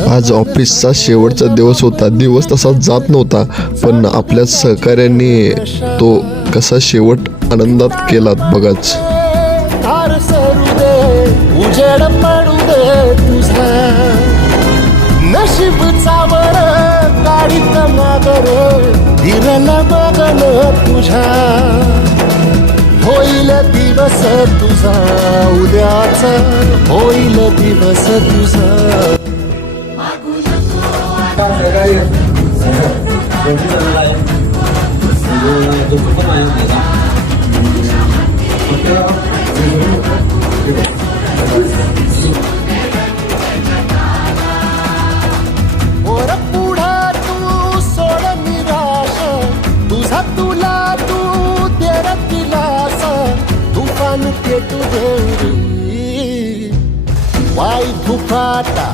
आज ऑफिसचा शेवटचा दिवस होता. दिवस तसा जात नव्हता, पण आपल्या सहकाऱ्यांनी तो कसा शेवट आनंदात केला बघाच. धार सरू दे, उजेड पडू दे तुझा, नशीब चावर काढीत मागर, विरल बगल तुझ्या. होईल दिवस तुझा उद्याचा, होईल दिवस तुझा. वर पुढा तू सोड निराश, तुझा तुला तू देर दिलास, तुफान पेटू दे वाई फुफाटा